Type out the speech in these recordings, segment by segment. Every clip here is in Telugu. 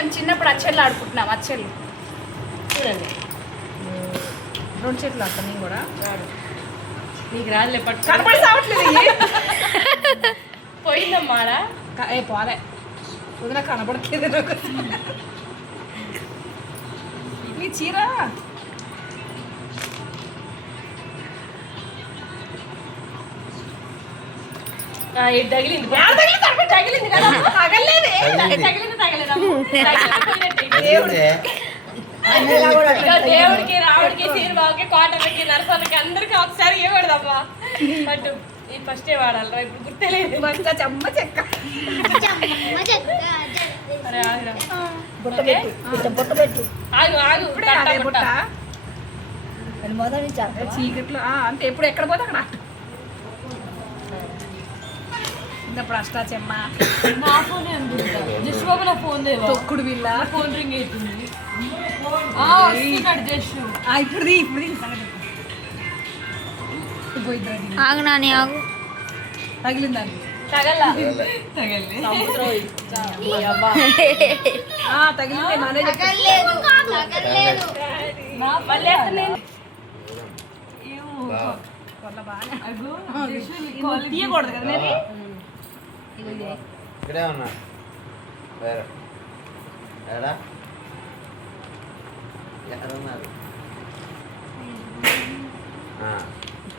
మేము చిన్నప్పుడు అచ్చెళ్ళు ఆడుకుంటున్నాం. అచ్చెళ్ళు చూడండి, 2 చేతులు ఆడతాం నేను కూడా. నీకు రాదులే పట్టు. కనపడి సావట్లేదు. పోయిందమ్మారా పోలే వదిన కనపడట్లేదు నాకు. ఈ చీర తగిలింది తగిలింది కదా, తగలేదు. దేవుడికి, రావుడికి, సీరుబాబుకి, కోటలకి, నరసలకి అందరికి ఒకసారి ఇవ్వడదమ్మా పట్టు. ఈ ఫస్ట్ ఏ వాడాలి రా, ఇప్పుడు గుర్తులేదు. చెమ్మ చెక్క ఆగు ఆగు చీకట్లో అంటే ఎప్పుడు ఎక్కడ పోతే అక్కడ చిన్నప్పుడు అష్టాచెమ్మ, నా ఫోన్ అనుకుంటా. జస్ట్ బాబు నా ఫోన్ దేవా, తొక్కుడు బిళ్ళ, ఫోన్ రింగ్ అవుతుంది. ఆగు నాని ఆగు. తగిలిందండి. తగల తగిలింది తీయకూడదు కదా నేను. ఇక్కడే ఉన్నా వేరే ఎక్కడున్నారు?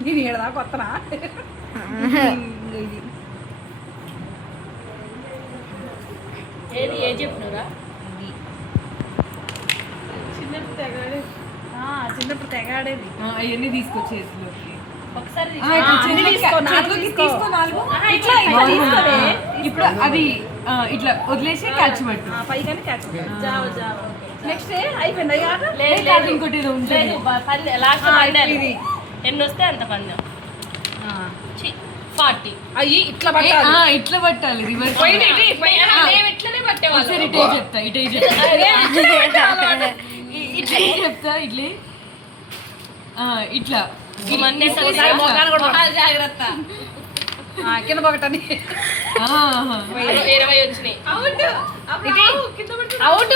ఇది ఏడదా కొత్తనా? ఏది ఏం చెప్పినరా? చిన్నప్పుడు తెగాడేది. అవన్నీ తీసుకొచ్చేసి ఒకసారి ఇప్పుడు అది ఇట్లా వదిలేసి క్యాచ్ పట్టు. పైగానే క్యాచ్. నెక్స్ట్ అయిపోయింది. ఇంకోటి లాస్ట్ ఎన్ని వస్తే అంత పందెం. 40 అయ్యి ఇట్లా పట్టాలి. ఇట్లా పట్టాలి. రివర్స్ ఇట్లనే పట్టేవాళ్ళు. ఇటే చెప్తా, ఇటే చెప్తా, ఇట్లా చెప్తా. ఇట్లే ఇట్లా జాగ్రత్త. కింద పగటని 20 వచ్చినాయి. అవుట్